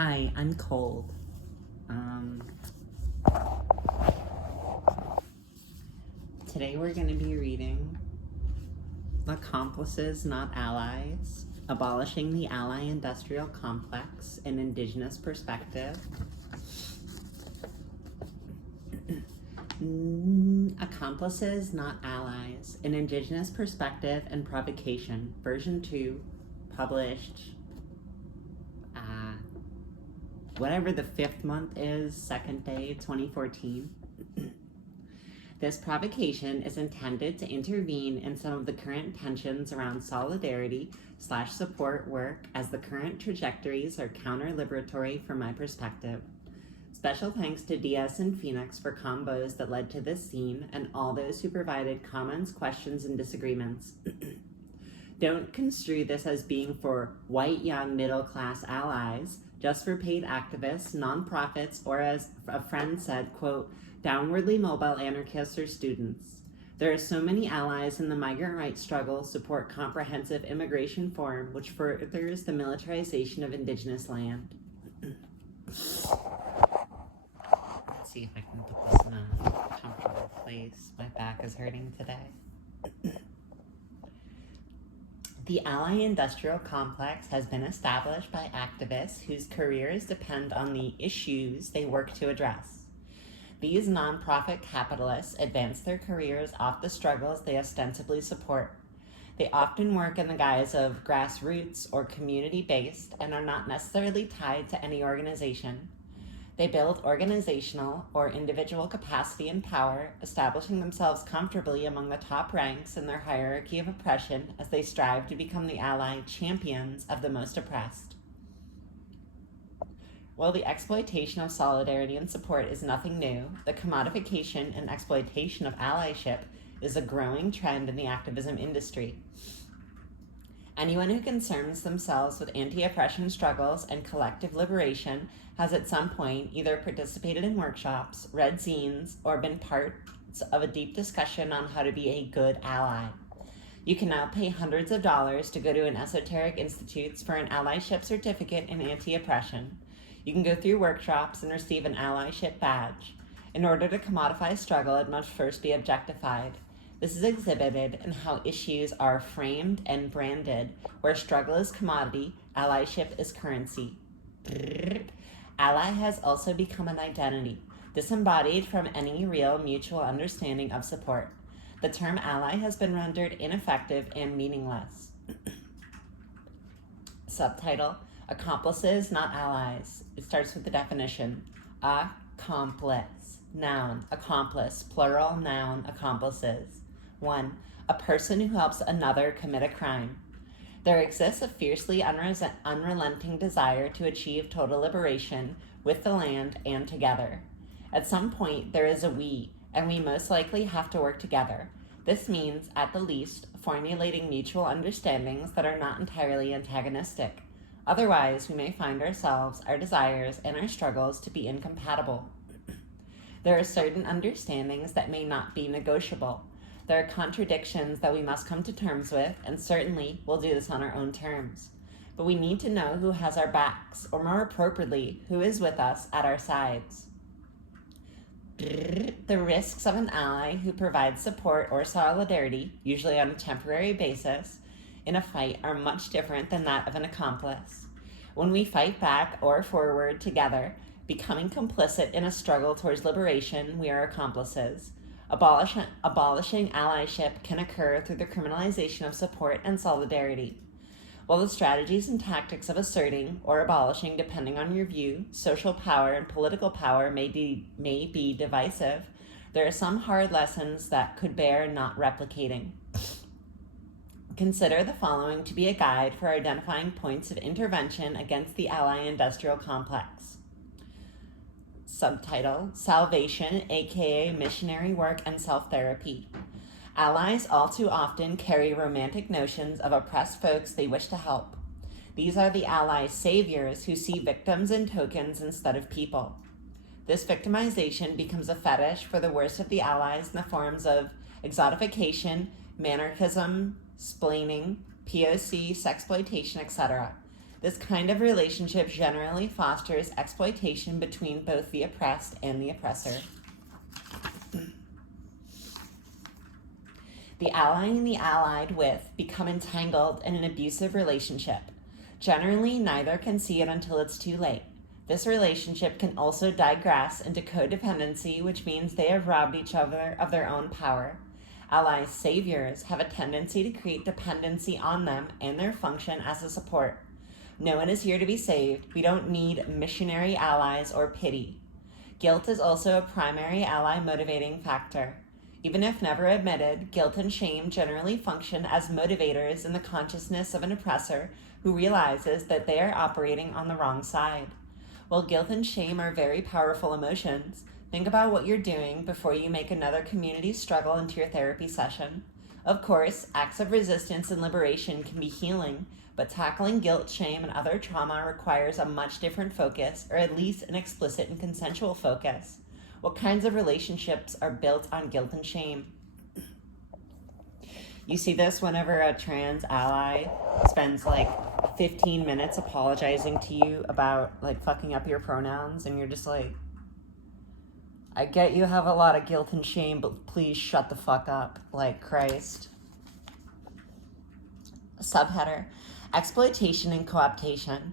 Hi, I'm cold. Today we're going to be reading Accomplices, Not Allies, Abolishing the Ally-Industrial Complex, an Indigenous Perspective. Accomplices, Not Allies, an Indigenous Perspective and Provocation, version 2, published whatever the 5th month is, 2nd day, 2014. This provocation is intended to intervene in some of the current tensions around solidarity/support work, as the current trajectories are counter-liberatory from my perspective. Special thanks to DS and Phoenix for combos that led to this scene, and all those who provided comments, questions, and disagreements. Don't construe this as being for white young middle-class allies, just for paid activists, nonprofits, or as a friend said, quote, downwardly mobile anarchists or students. There are so many allies in the migrant rights struggle support comprehensive immigration reform, which furthers the militarization of indigenous land. Let's see if I can put this in a comfortable place. My back is hurting today. The Ally-Industrial Complex has been established by activists whose careers depend on the issues they work to address. These nonprofit capitalists advance their careers off the struggles they ostensibly support. They often work in the guise of grassroots or community-based and are not necessarily tied to any organization. They build organizational or individual capacity and power, establishing themselves comfortably among the top ranks in their hierarchy of oppression as they strive to become the allied champions of the most oppressed. While the exploitation of solidarity and support is nothing new, the commodification and exploitation of allyship is a growing trend in the activism industry. Anyone who concerns themselves with anti-oppression struggles and collective liberation has at some point either participated in workshops, read zines, or been parts of a deep discussion on how to be a good ally. You can now pay hundreds of dollars to go to an esoteric institutes for an allyship certificate in anti-oppression. You can go through workshops and receive an allyship badge. In order to commodify struggle, it must first be objectified. This is exhibited in how issues are framed and branded, where struggle is commodity, allyship is currency. Ally has also become an identity, disembodied from any real mutual understanding of support. The term ally has been rendered ineffective and meaningless. Subtitle: Accomplices, Not Allies. It starts with the definition. Accomplice. Noun, accomplice. Plural, noun, accomplices. 1. A person who helps another commit a crime. There exists a fiercely unrelenting desire to achieve total liberation with the land and together. At some point, there is a we, and we most likely have to work together. This means, at the least, formulating mutual understandings that are not entirely antagonistic. Otherwise, we may find ourselves, our desires, and our struggles to be incompatible. There are certain understandings that may not be negotiable. There are contradictions that we must come to terms with, and certainly we'll do this on our own terms. But we need to know who has our backs, or more appropriately, who is with us at our sides. The risks of an ally who provides support or solidarity, usually on a temporary basis, in a fight are much different than that of an accomplice. When we fight back or forward together, becoming complicit in a struggle towards liberation, we are accomplices. Abolishing allyship can occur through the criminalization of support and solidarity. While the strategies and tactics of asserting or abolishing, depending on your view, social power and political power may be divisive, there are some hard lessons that could bear not replicating. Consider the following to be a guide for identifying points of intervention against the ally-industrial complex. Subtitle: Salvation, aka missionary work and self-therapy. Allies all too often carry romantic notions of oppressed folks they wish to help. These are the ally saviors who see victims and tokens instead of people. This victimization becomes a fetish for the worst of the allies in the forms of exotification, manarchism, splaining, POC, sexploitation, etc. This kind of relationship generally fosters exploitation between both the oppressed and the oppressor. The ally and the allied with become entangled in an abusive relationship. Generally, neither can see it until it's too late. This relationship can also digress into codependency, which means they have robbed each other of their own power. Allies' saviors have a tendency to create dependency on them and their function as a support. No one is here to be saved. We don't need missionary allies or pity. Guilt is also a primary ally motivating factor. Even if never admitted, guilt and shame generally function as motivators in the consciousness of an oppressor who realizes that they are operating on the wrong side. While guilt and shame are very powerful emotions, think about what you're doing before you make another community struggle into your therapy session. Of course, acts of resistance and liberation can be healing, but tackling guilt, shame, and other trauma requires a much different focus, or at least an explicit and consensual focus. What kinds of relationships are built on guilt and shame? You see this whenever a trans ally spends like 15 minutes apologizing to you about like fucking up your pronouns, and you're just like, I get you have a lot of guilt and shame, but please shut the fuck up. Like, Christ. Subheader: exploitation and co-optation.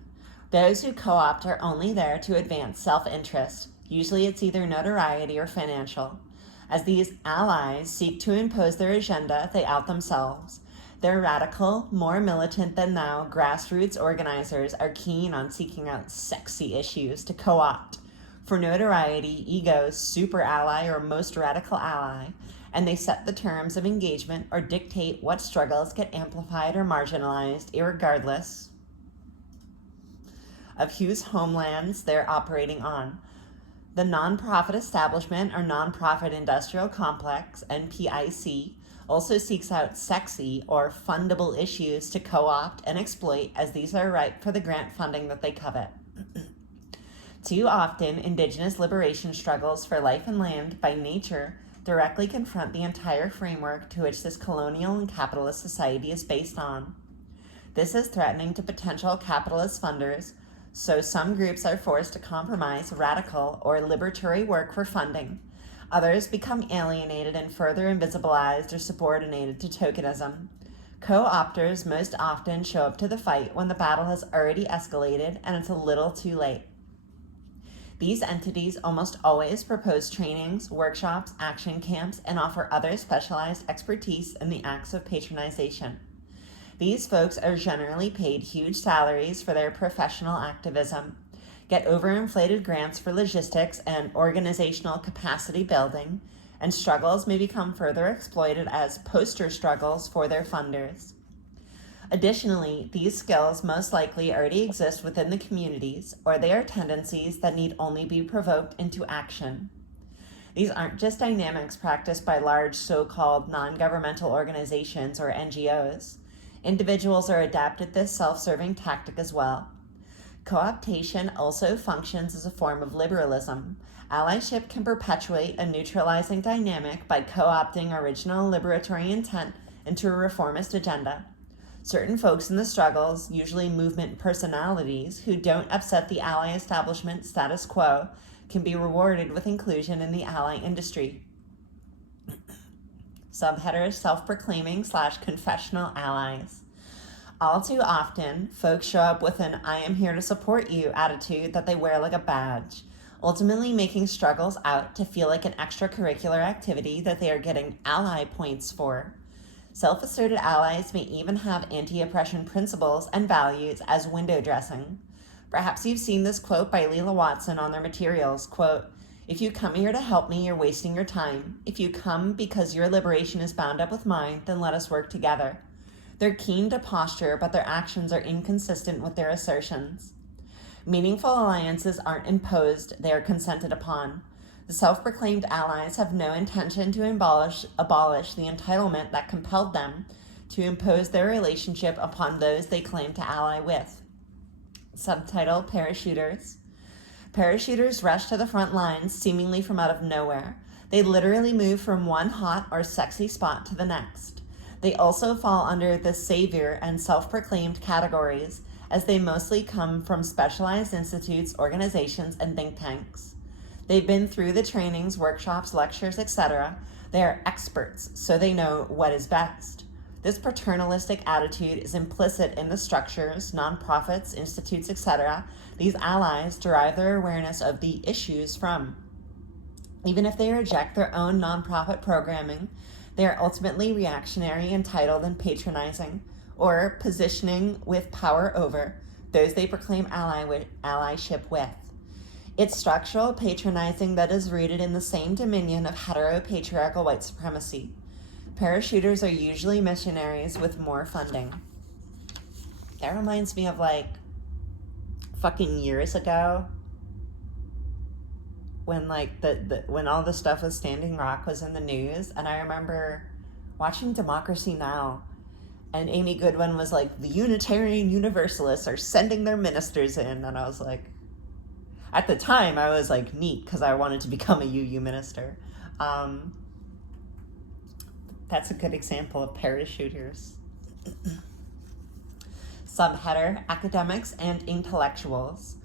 Those who co-opt are only there to advance self-interest. Usually it's either notoriety or financial. As these allies seek to impose their agenda, they out themselves. Their radical, more militant than thou grassroots organizers are keen on seeking out sexy issues to co-opt. For notoriety, ego's super ally or most radical ally, and they set the terms of engagement or dictate what struggles get amplified or marginalized, irregardless of whose homelands they're operating on. The nonprofit establishment or nonprofit industrial complex, NPIC, also seeks out sexy or fundable issues to co-opt and exploit, as these are ripe for the grant funding that they covet. Too often, indigenous liberation struggles for life and land by nature directly confront the entire framework to which this colonial and capitalist society is based on. This is threatening to potential capitalist funders, so some groups are forced to compromise radical or liberatory work for funding. Others become alienated and further invisibilized or subordinated to tokenism. Co-opters most often show up to the fight when the battle has already escalated and it's a little too late. These entities almost always propose trainings, workshops, action camps, and offer other specialized expertise in the acts of patronization. These folks are generally paid huge salaries for their professional activism, get overinflated grants for logistics and organizational capacity building, and struggles may become further exploited as poster struggles for their funders. Additionally, these skills most likely already exist within the communities, or they are tendencies that need only be provoked into action. These aren't just dynamics practiced by large so-called non-governmental organizations or NGOs. Individuals are adept at this self-serving tactic as well. Co-optation also functions as a form of liberalism. Allyship can perpetuate a neutralizing dynamic by co-opting original liberatory intent into a reformist agenda. Certain folks in the struggles, usually movement personalities, who don't upset the ally establishment status quo, can be rewarded with inclusion in the ally industry. Subheader: self-proclaiming / confessional allies. All too often, folks show up with an I am here to support you attitude that they wear like a badge, ultimately making struggles out to feel like an extracurricular activity that they are getting ally points for. Self-asserted allies may even have anti-oppression principles and values as window dressing. Perhaps you've seen this quote by Leela Watson on their materials, quote, "If you come here to help me, you're wasting your time. If you come because your liberation is bound up with mine, then let us work together." They're keen to posture, but their actions are inconsistent with their assertions. Meaningful alliances aren't imposed, they are consented upon. The self-proclaimed allies have no intention to abolish the entitlement that compelled them to impose their relationship upon those they claim to ally with. Subtitle: Parachuters. Parachuters rush to the front lines seemingly from out of nowhere. They literally move from one hot or sexy spot to the next. They also fall under the savior and self-proclaimed categories, as they mostly come from specialized institutes, organizations, and think tanks. They've been through the trainings, workshops, lectures, etc. They are experts, so they know what is best. This paternalistic attitude is implicit in the structures, nonprofits, institutes, etc. these allies derive their awareness of the issues from. Even if they reject their own nonprofit programming, they are ultimately reactionary, entitled, and patronizing, or positioning with power over those they proclaim allyship with. It's structural patronizing that is rooted in the same dominion of heteropatriarchal white supremacy. Parachuters are usually missionaries with more funding. That reminds me of like fucking years ago when like when all the stuff with Standing Rock was in the news, and I remember watching Democracy Now! And Amy Goodwin was like, the Unitarian Universalists are sending their ministers in, and I was like, at the time I was like, neat, because I wanted to become a UU minister. That's a good example of parachuters. Subheader, academics and intellectuals.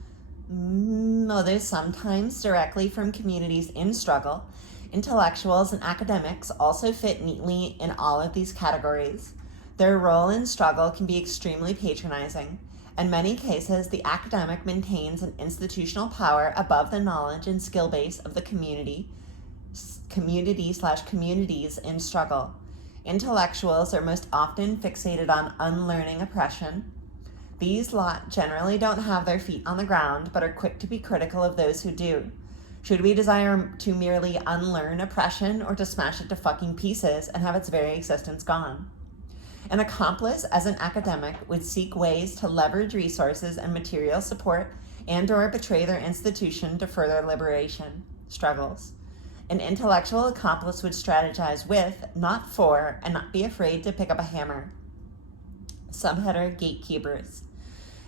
Although sometimes directly from communities in struggle, intellectuals and academics also fit neatly in all of these categories. Their role in struggle can be extremely patronizing. In many cases, the academic maintains an institutional power above the knowledge and skill base of the communities in struggle. Intellectuals are most often fixated on unlearning oppression. These lot generally don't have their feet on the ground, but are quick to be critical of those who do. Should we desire to merely unlearn oppression, or to smash it to fucking pieces and have its very existence gone? An accomplice as an academic would seek ways to leverage resources and material support and/or betray their institution to further liberation struggles. An intellectual accomplice would strategize with, not for, and not be afraid to pick up a hammer. Subheader, gatekeepers.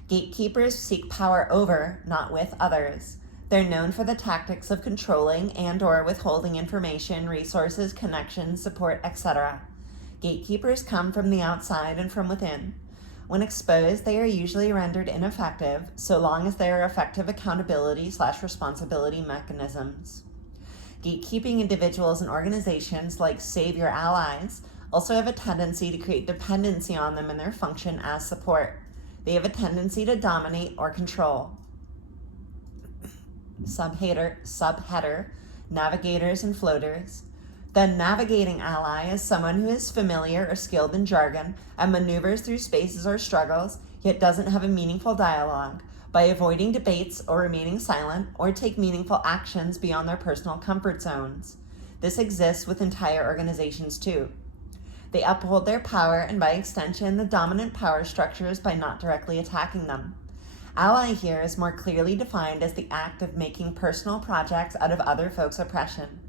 Gatekeepers seek power over, not with, others. They're known for the tactics of controlling and/or withholding information, resources, connections, support, etc. Gatekeepers come from the outside and from within. When exposed, they are usually rendered ineffective, so long as there are effective accountability/responsibility mechanisms. Gatekeeping individuals and organizations like Save Your Allies also have a tendency to create dependency on them in their function as support. They have a tendency to dominate or control. Subheader, navigators and floaters. The navigating ally is someone who is familiar or skilled in jargon and maneuvers through spaces or struggles, yet doesn't have a meaningful dialogue, by avoiding debates or remaining silent, or take meaningful actions beyond their personal comfort zones. This exists with entire organizations too. They uphold their power and, by extension, the dominant power structures by not directly attacking them. Ally here is more clearly defined as the act of making personal projects out of other folks' oppression.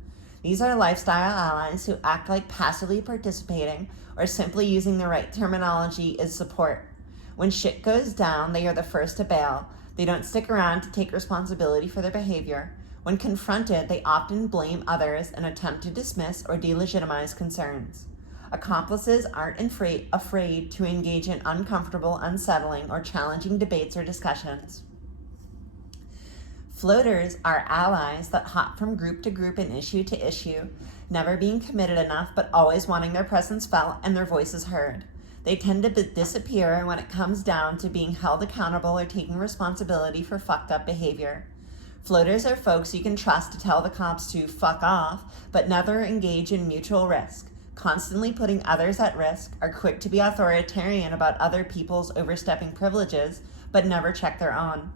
These are lifestyle allies who act like passively participating or simply using the right terminology as support. When shit goes down, they are the first to bail. They don't stick around to take responsibility for their behavior. When confronted, they often blame others and attempt to dismiss or delegitimize concerns. Accomplices aren't afraid to engage in uncomfortable, unsettling, or challenging debates or discussions. Floaters are allies that hop from group to group and issue to issue, never being committed enough but always wanting their presence felt and their voices heard. They tend to disappear when it comes down to being held accountable or taking responsibility for fucked up behavior. Floaters are folks you can trust to tell the cops to fuck off, but never engage in mutual risk, constantly putting others at risk, are quick to be authoritarian about other people's overstepping privileges, but never check their own.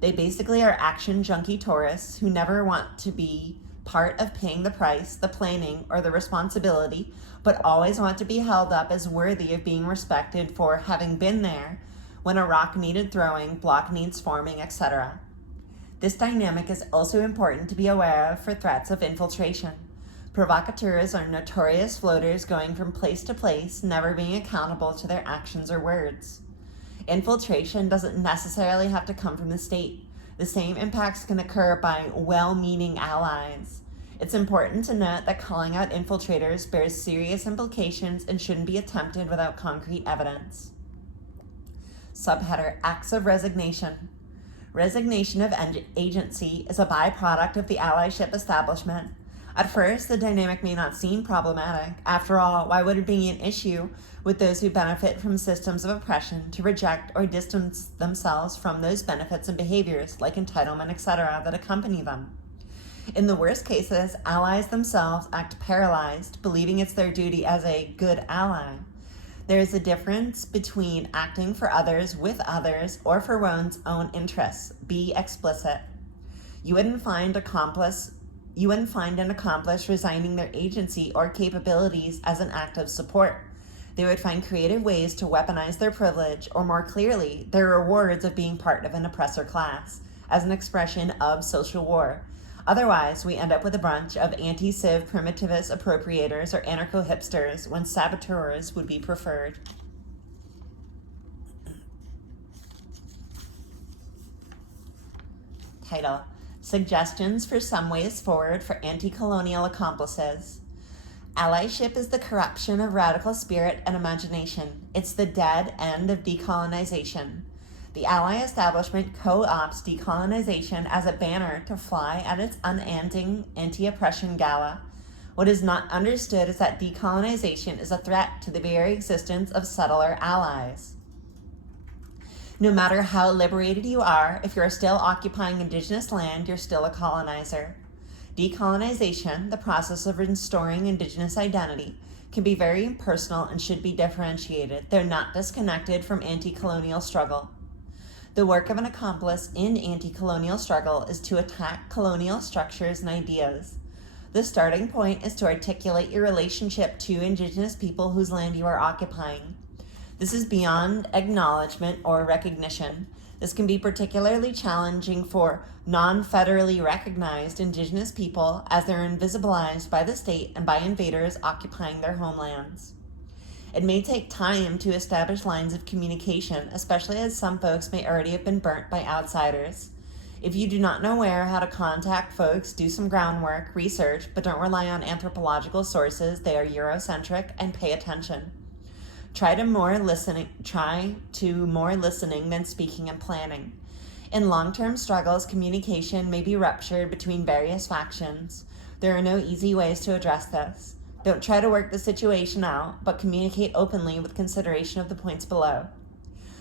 They basically are action junkie tourists who never want to be part of paying the price, the planning, or the responsibility, but always want to be held up as worthy of being respected for having been there when a rock needed throwing, block needs forming, etc. This dynamic is also important to be aware of for threats of infiltration. Provocateurs are notorious floaters going from place to place, never being accountable to their actions or words. Infiltration doesn't necessarily have to come from the state. The same impacts can occur by well-meaning allies. It's important to note that calling out infiltrators bears serious implications and shouldn't be attempted without concrete evidence. Subheader: Acts of Resignation. Resignation of agency is a byproduct of the allyship establishment. At first, the dynamic may not seem problematic. After all, why would it be an issue with those who benefit from systems of oppression to reject or distance themselves from those benefits and behaviors, like entitlement, etc., that accompany them? In the worst cases, allies themselves act paralyzed, believing it's their duty as a good ally. There is a difference between acting for others, with others, or for one's own interests. Be explicit. You wouldn't find an accomplice resigning their agency or capabilities as an act of support. They would find creative ways to weaponize their privilege, or more clearly, their rewards of being part of an oppressor class, as an expression of social war. Otherwise, we end up with a bunch of anti-civ primitivist appropriators or anarcho-hipsters when saboteurs would be preferred. Title: Suggestions for Some Ways Forward for Anti-Colonial Accomplices. Allyship is the corruption of radical spirit and imagination. It's the dead end of decolonization. The ally establishment co-opts decolonization as a banner to fly at its unending anti-oppression gala. What is not understood is that decolonization is a threat to the very existence of settler allies. No matter how liberated you are, if you're still occupying indigenous land, you're still a colonizer. Decolonization, the process of restoring indigenous identity, can be very impersonal and should be differentiated. They're not disconnected from anti-colonial struggle. The work of an accomplice in anti-colonial struggle is to attack colonial structures and ideas. The starting point is to articulate your relationship to indigenous people whose land you are occupying. This is beyond acknowledgement or recognition. This can be particularly challenging for non-federally recognized indigenous people, as they're invisibilized by the state and by invaders occupying their homelands. It may take time to establish lines of communication, especially as some folks may already have been burnt by outsiders. If you do not know where, how to contact folks, do some groundwork, research, but don't rely on anthropological sources. They are Eurocentric, and pay attention. Try to more listening than speaking and planning. In long-term struggles, communication may be ruptured between various factions. There are no easy ways to address this. Don't try to work the situation out, but communicate openly with consideration of the points below.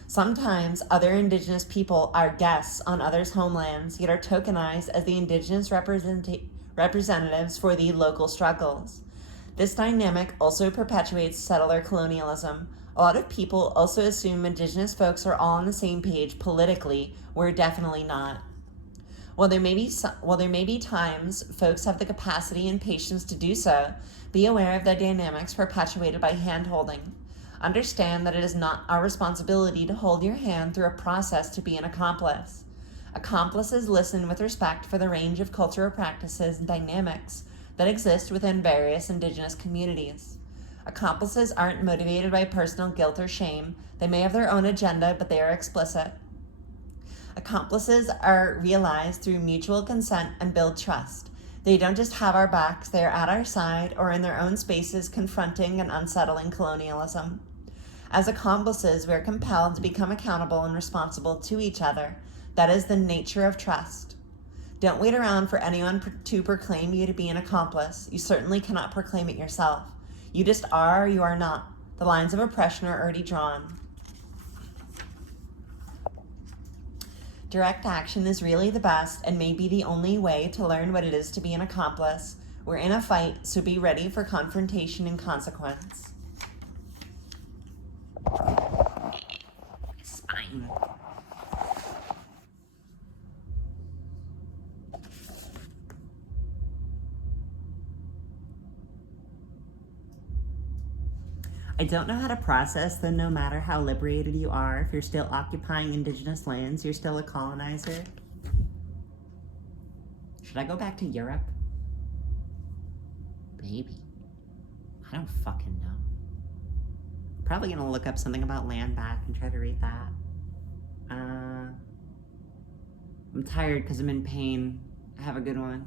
Sometimes other indigenous people are guests on others' homelands, yet are tokenized as the indigenous representatives for the local struggles. This dynamic also perpetuates settler colonialism. A lot of people also assume indigenous folks are all on the same page politically. We're definitely not. While there may be times folks have the capacity and patience to do so, be aware of the dynamics perpetuated by hand-holding. Understand that it is not our responsibility to hold your hand through a process to be an accomplice. Accomplices listen with respect for the range of cultural practices and dynamics that exist within various indigenous communities. Accomplices aren't motivated by personal guilt or shame. They may have their own agenda, but they are explicit. Accomplices are realized through mutual consent and build trust. They don't just have our backs, they are at our side or in their own spaces confronting and unsettling colonialism. As accomplices, we are compelled to become accountable and responsible to each other. That is the nature of trust. Don't wait around for anyone to proclaim you to be an accomplice. You certainly cannot proclaim it yourself. You just are or you are not. The lines of oppression are already drawn. Direct action is really the best and may be the only way to learn what it is to be an accomplice. We're in a fight, so be ready for confrontation and consequence. Spine. I don't know how to process that no matter how liberated you are, if you're still occupying indigenous lands, you're still a colonizer. Should I go back to Europe? Maybe. I don't fucking know. I'm probably gonna look up something about land back and try to read that. I'm tired because I'm in pain. Have a good one.